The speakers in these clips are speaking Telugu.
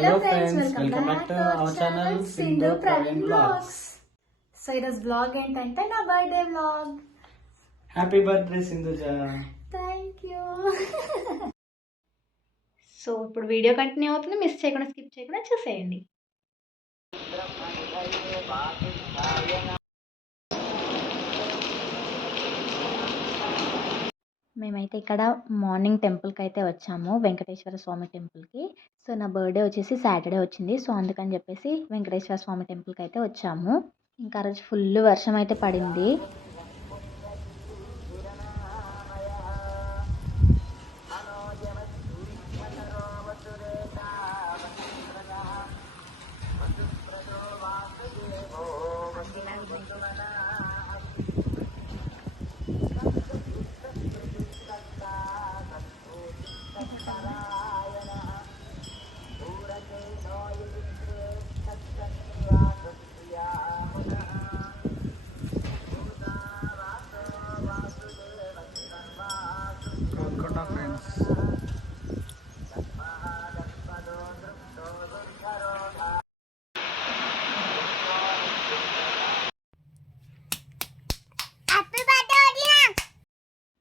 Hello friends, welcome back to our channel Sindhu Praveen vlogs. So ఈరోజు వ్లాగ్ ఏంటంటే నా birthday vlog. Happy birthday Sindhuja. Thank you. So ఇప్పుడు వీడియో కంటిన్యూ అవుతుంది, మిస్ చేయకుండా స్కిప్ చేయకుండా చూసేయండి. మేమైతే ఇక్కడ మార్నింగ్ టెంపుల్కి అయితే వచ్చాము, వెంకటేశ్వర స్వామి టెంపుల్కి. సో నా బర్త్డే వచ్చేసి సాటర్డే వచ్చింది, సో అందుకని చెప్పేసి వెంకటేశ్వర స్వామి టెంపుల్కి అయితే వచ్చాము. ఇంకా రోజు ఫుల్ వర్షం అయితే పడింది.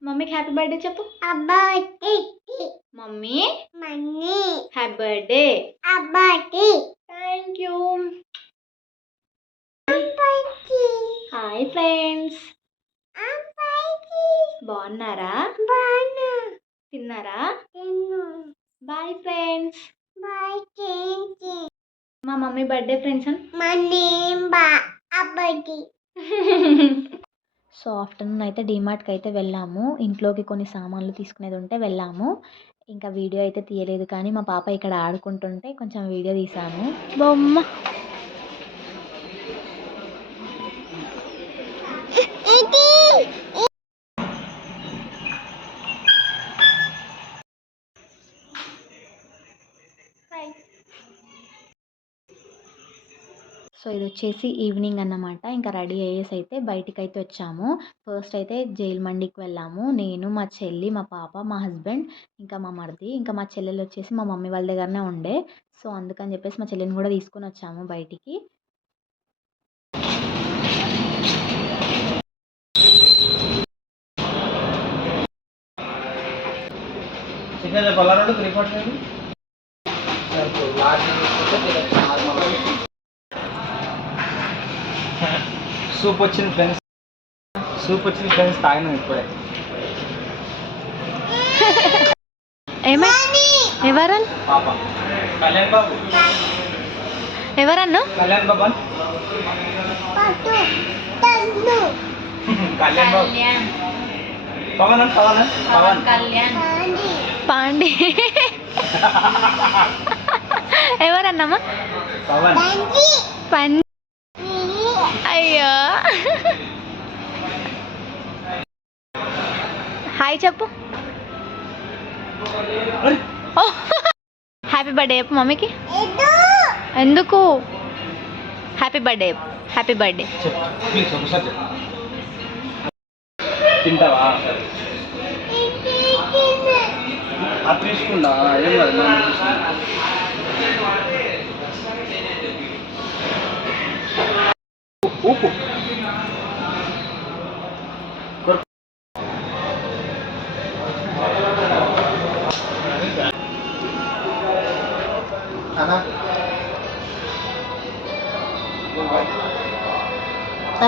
మమ్మీకి హ్యాపీ బర్త్డే చెప్పు. Mummy happy birthday. Thank you. Hi friends, బాగున్నారా? తిన్నారా? Bye friends. మా mummy birthday friends. So afternoon అయితే డీమార్ట్కి అయితే వెళ్ళాము, ఇంట్లోకి కొన్ని సామాన్లు తీసుకునేది ఉంటే వెళ్ళాము. ఇంకా వీడియో అయితే తీయలేదు, కానీ మా పాప ఇక్కడ ఆడుకుంటుంటే కొంచెం వీడియో తీసాను. బొమ్మ సో ఇది వచ్చేసి ఈవినింగ్ అన్నమాట. ఇంకా రెడీ అయ్యేసి అయితే బయటికి అయితే వచ్చాము. ఫస్ట్ అయితే జైల్ మండికి వెళ్ళాము, నేను, మా చెల్లి, మా పాప, మా హస్బెండ్, ఇంకా మా మరిది. ఇంకా మా చెల్లెలు వచ్చేసి మా మమ్మీ వాళ్ళ దగ్గరనే ఉండే, సో అందుకని చెప్పేసి మా చెల్లిని కూడా తీసుకొని వచ్చాము బయటికి. సూప్ వచ్చింది ఫ్రెండ్స్, తాగినాం ఇప్పుడే. ఎవరన్నా కళ్యాణ్ బాబు కళ్యాణ్ బాబు పవన్ పాండి. ఎవరన్నామా? పవన్. అయ్యో, హాయ్ చెప్పు. హ్యాపీ బర్త్డే చెప్పు మమ్మీకి. ఎందుకు? Happy birthday. Happy birthday. తింటావా? అది తీసుకుంటా, ఏం కాదు. ఉప్పు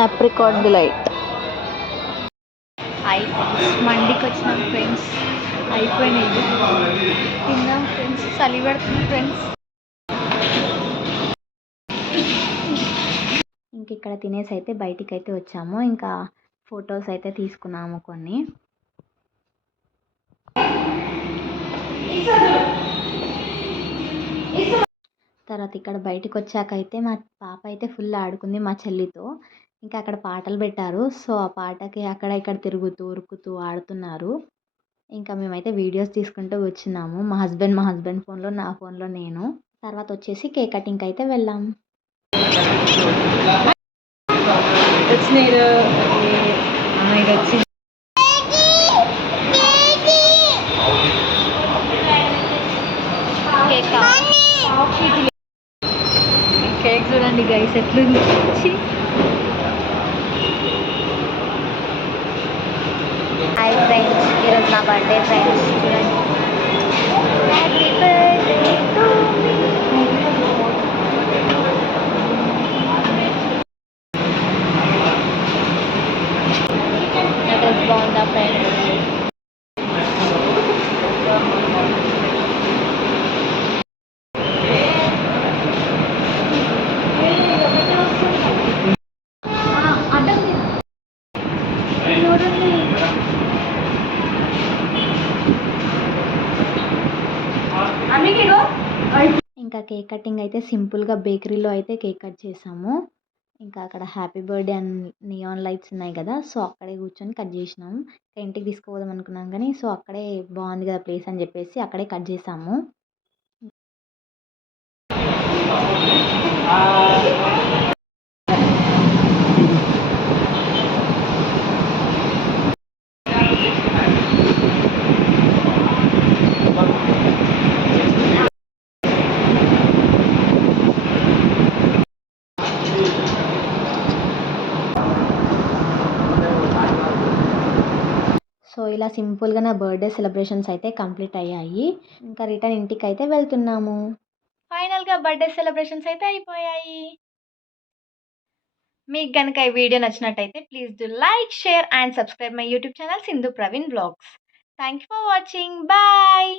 ఆప్రికాట్ డిలైట్. హాయ్ ఫ్రెండ్స్, మండికి వచ్చినాం ఫ్రెండ్స్. అయిపోయినాయి, తిన్నాం ఫ్రెండ్స్. చలి పెడుతుంది ఫ్రెండ్స్. ఇంక ఇక్కడ తినేసి అయితే బయటికి అయితే వచ్చాము. ఇంకా ఫొటోస్ అయితే తీసుకున్నాము కొన్ని. తర్వాత ఇక్కడ బయటకు వచ్చాక అయితే మా పాప అయితే ఫుల్ ఆడుకుంది మా చెల్లితో. ఇంకా అక్కడ పాటలు పెట్టారు, సో ఆ పాటకి అక్కడ ఇక్కడ తిరుగుతూ ఉరుకుతూ ఆడుతున్నారు. ఇంకా మేమైతే వీడియోస్ తీసుకుంటూ వచ్చినాము, మా హస్బెండ్ ఫోన్లో, నా ఫోన్లో నేను. తర్వాత వచ్చేసి కేక్ కటింగ్కి అయితే వెళ్ళాము. కేక్ చూడండి గైస్ ఎట్లుంది. హాయ్ ఫ్రెండ్స్, ఈరోజు నా బర్త్డే ఫ్రెండ్స్. చూడండి, హ్యాపీ బర్త్డే టు మీ. నా డ్రెస్ బాగుందా ఫ్రెండ్స్? ఇంకా కేక్ కటింగ్ అయితే సింపుల్గా బేకరీలో అయితే కేక్ కట్ చేసాము. ఇంకా అక్కడ హ్యాపీ బర్త్డే అని నియాన్ లైట్స్ ఉన్నాయి కదా, సో అక్కడే కూర్చొని కట్ చేసినాము. ఇంకా ఇంటికి తీసుకుపోదాం అనుకున్నాం కానీ సో అక్కడే బాగుంది కదా ప్లేస్ అని చెప్పేసి అక్కడే కట్ చేసాము. సో ఇలా సింపుల్గా నా బర్త్డే సెలబ్రేషన్స్ అయితే కంప్లీట్ అయ్యాయి. ఇంకా రిటర్న్ ఇంటికి అయితే వెళ్తున్నాము. ఫైనల్గా బర్త్డే సెలబ్రేషన్స్ అయితే అయిపోయాయి. మీకు కనుక ఈ వీడియో నచ్చినట్టయితే please do like, share and subscribe my YouTube channel Sindhu Praveen blogs. Thank you for watching. Bye.